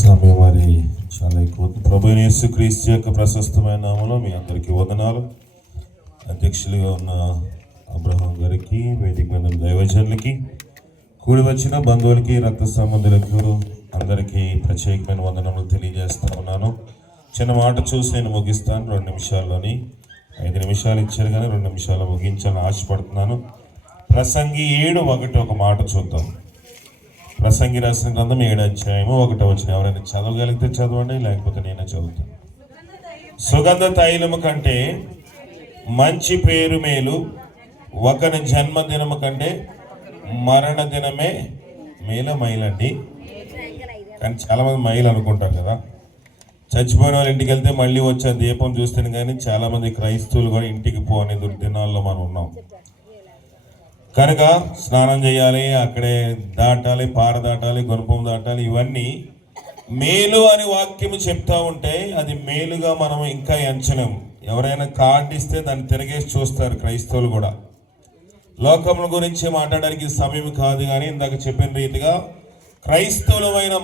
సమయం మరి చాలా ఎక్కువ. ప్రభువైన యేసుక్రీస్తు యొక్క ప్రశస్తమైన నామములో మీ అందరికీ వందనాలు. అధ్యక్షులుగా ఉన్న అబ్రహాం గారికి, వేదిక మీద దైవజనులకి, కూడి వచ్చిన బంధువులకి, రక్త సంబంధులకు అందరికీ ప్రత్యేకమైన వందనములు తెలియజేస్తా ఉన్నాను. చిన్న మాట చూసి నేను ముగిస్తాను. 2 నిమిషాల్లోని 5 నిమిషాలు ఇచ్చారు కానీ 2 నిమిషాలు ముగించాలని ఆశపడుతున్నాను. ప్రసంగి 7:1 ఒక మాట చూద్దాం. ప్రసంగి రాసిన గ్రంథం 7:1 ఎవరైనా చదవగలిగితే చదవండి, లేకపోతే నేనే చదువుతాను. సుగంధ తైలము కంటే మంచి పేరు మేలు, ఒకని జన్మదినము కంటే మరణ దినమే మైలండి. కానీ చాలామంది మైలు అనుకుంటారు కదా. చచ్చిపోయిన వాళ్ళ ఇంటికి వెళ్తే మళ్ళీ వచ్చే దీపం చూస్తేనే కానీ చాలామంది క్రైస్తవులు కూడా ఇంటికి పోని దుర్దినాల్లో మనం ఉన్నాం. కనుక స్నానం చేయాలి, అక్కడే దాటాలి, పార దాటాలి, గుణపం దాటాలి. ఇవన్నీ మేలు అని వాక్యము చెప్తా ఉంటే అది మేలుగా మనం ఇంకా ఎంచలేము. ఎవరైనా కార్డు ఇస్తే దాన్ని తిరిగేసి చూస్తారు క్రైస్తవులు కూడా. లోకముల గురించి మాట్లాడడానికి సమయం కాదు, కానీ ఇందాక చెప్పిన రీతిగా క్రైస్తవులమైన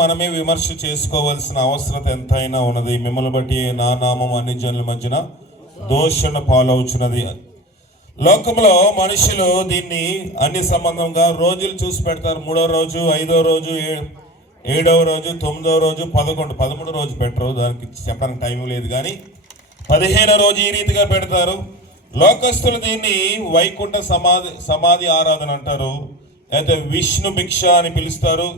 మనమే విమర్శ చేసుకోవాల్సిన అవసరత ఎంతైనా ఉన్నది. మిమ్మల్ని బట్టి నా నామం అన్ని జనుల మధ్యన దోషణ పాలవుచున్నది. లోకంలో మనుషులు దీన్ని అన్ని సంబంధంగా రోజులు చూసి పెడతారు. 3వ రోజు, 5వ రోజు, 7వ రోజు, 9వ రోజు, 11, 13 రోజు పెట్టరు. దానికి చెప్పడానికి టైం లేదు. కానీ 15వ రోజు ఈ రీతిగా పెడతారు. లోకస్తులు దీన్ని వైకుంఠ సమాధి ఆరాధన అంటారు, లేకపోతే విష్ణు భిక్ష అని పిలుస్తారు,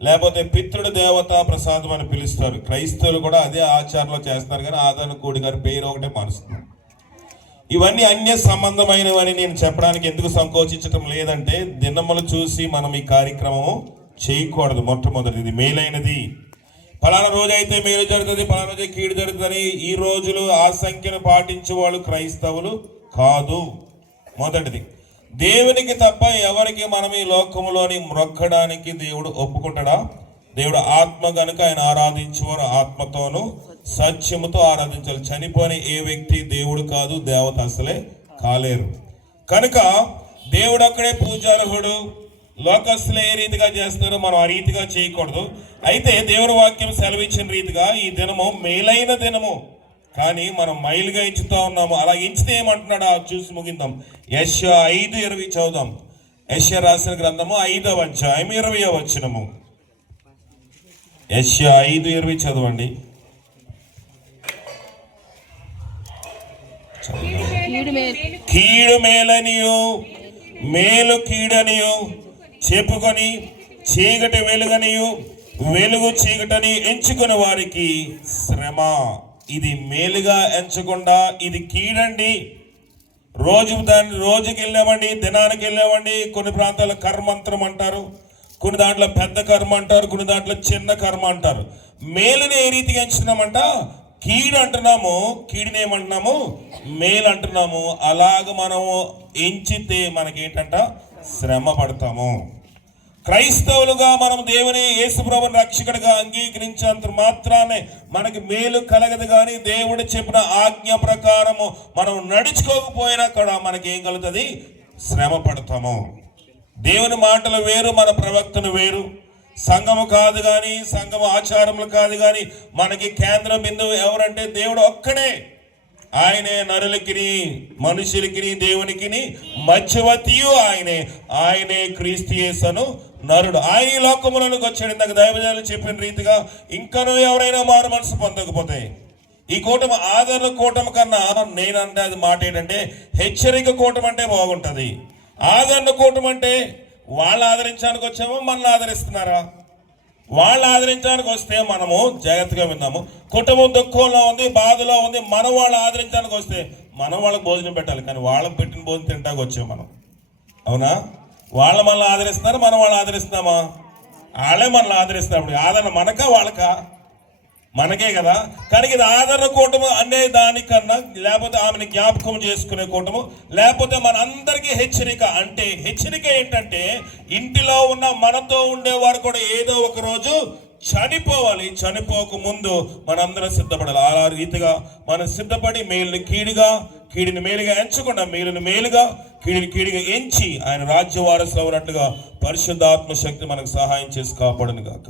లేకపోతే పితృడు దేవతా ప్రసాదం అని పిలుస్తారు. క్రైస్తవులు కూడా అదే ఆచారంలో చేస్తారు, కానీ ఆదరణ కూడి గారి పేరు ఒకటే మారుస్తున్నారు. ఇవన్నీ అన్య సంబంధమైనవని నేను చెప్పడానికి ఎందుకు సంకోచించటం లేదంటే, దినములు చూసి మనం ఈ కార్యక్రమము చేయకూడదు. మొట్టమొదటి ఇది మేలైనది. ఫలానా రోజు అయితే మేలు జరుగుతుంది, ఫలానా రోజు కీడు జరుగుతుందని ఈ రోజులు ఆ సంఖ్యను పాటించే వాళ్ళు క్రైస్తవులు కాదు. మొదటిది, దేవునికి తప్ప ఎవరికి మనం ఈ లోకములోని మొక్కడానికి దేవుడు ఒప్పుకుంటాడా? దేవుడు ఆత్మ కనుక ఆయన ఆరాధించేవారు ఆత్మతోనూ సత్యముతో ఆరాధించాలి. చనిపోయిన ఏ వ్యక్తి దేవుడు కాదు, దేవత అసలే కాలేరు. కనుక దేవుడు అక్కడే పూజార్హుడు. లోకస్తులు ఏ రీతిగా చేస్తారో మనం ఆ రీతిగా చేయకూడదు. అయితే దేవుడు వాక్యం సెలవిచ్చిన రీతిగా ఈ దినము మేలైన దినము, కానీ మనం మైలుగా ఎంచుతా ఉన్నాము. అలా ఎంచితే ఏమంటున్నాడా చూసి ముగిందాం. యెషయా 5:20 చదువుదాం. యెషయా రాసిన గ్రంథము 5వ అధ్యాయం 20వ వచనము. యెషయా 5:20 చదవండి. కీడు మేలనియు మేలు కీడనియు చెప్పుకొని చీకటి వెలుగనియు వెలుగు చీకటని ఎంచుకుని వారికి శ్రమ. ఇది మేలుగా ఎంచకుండా ఇది కీడండి. రోజుకి వెళ్ళామండి, దినానికి వెళ్ళామండి. కొన్ని ప్రాంతాల్లో కర్మంత్రం అంటారు, కొన్ని దాంట్లో పెద్ద కర్మ అంటారు, కొన్ని దాంట్లో చిన్న కర్మ అంటారు. మేలుని ఏ రీతిగా ఎంచుతున్నామంట? కీడు అంటున్నాము, కీడుని ఏమంటున్నాము? మేలు అంటున్నాము. అలాగ మనము ఎంచితే మనకేంటంట? శ్రమ పడతాము. క్రైస్తవులుగా మనం దేవుని యేసుప్రభుని రక్షకుడిగా అంగీకరించినంత మాత్రానే మనకి మేలు కలగదు. కానీ దేవుడు చెప్పిన ఆజ్ఞ ప్రకారము మనం నడుచుకోకపోయినా కూడా మనకి ఏం కలుగుతుంది? శ్రమ పడతాము. దేవుని మాటలు వేరు, మన ప్రవక్తను వేరు. సంఘము కాదు కానీ, సంఘము ఆచారములు కాదు కానీ, మనకి కేంద్ర బిందువు ఎవరంటే దేవుడు ఒక్కడే. ఆయనే నరులకి మనుషులకి దేవునికి మధ్యవర్తియు ఆయనే క్రీస్తు యేసును నరుడు. ఆయన ఈ లోకములోనికి వచ్చాడు. ఇందాక దైవజనులు చెప్పిన రీతిగా ఇంకనూ ఎవరైనా మారు మనసు పొందకపోతే, ఈ కూటమి ఆదరణ కూటమి కన్నా నేనంటే అది మాట ఏంటంటే హెచ్చరిక కూటమి అంటే బాగుంటుంది. ఆదరణ కూటమి అంటే వాళ్ళు ఆదరించడానికి వచ్చామో మనల్ని ఆదరిస్తున్నారా? వాళ్ళు ఆదరించడానికి వస్తే మనము జాగ్రత్తగా విన్నాము. కుటుంబం దుఃఖంలో ఉంది, బాధలో ఉంది, మనం వాళ్ళు ఆదరించడానికి వస్తే మనం వాళ్ళకి భోజనం పెట్టాలి. కానీ వాళ్ళకి పెట్టిన భోజనం తింటానికి వచ్చాము మనం. అవునా? వాళ్ళు మనల్ని ఆదరిస్తున్నారు, మనం వాళ్ళు ఆదరిస్తున్నామా? వాళ్ళే మనల్ని ఆదరిస్తున్నప్పుడు ఆదరణ మనకా వాళ్ళకా? మనకే కదా. కానీ ఇది ఆదరణ కూటము అనే దానికన్నా, లేకపోతే ఆమెను జ్ఞాపకం చేసుకునే కూటము, లేకపోతే మన అందరికీ హెచ్చరిక. అంటే హెచ్చరిక ఏంటంటే ఇంటిలో ఉన్న మనతో ఉండేవారు కూడా ఏదో ఒక రోజు చనిపోవాలి. చనిపోక ముందు మనందరం సిద్ధపడాలి. అలా రీతిగా మనం సిద్ధపడి మేలుని కీడుగా, కీడిని మేలుగా ఎంచకుండా మేలుని మేలుగా, కీడిని కీడుగా ఎంచి ఆయన రాజ్య వారసులు ఉన్నట్లుగా పరిశుద్ధాత్మ శక్తి మనకు సహాయం చేసి కాపాడును గాక.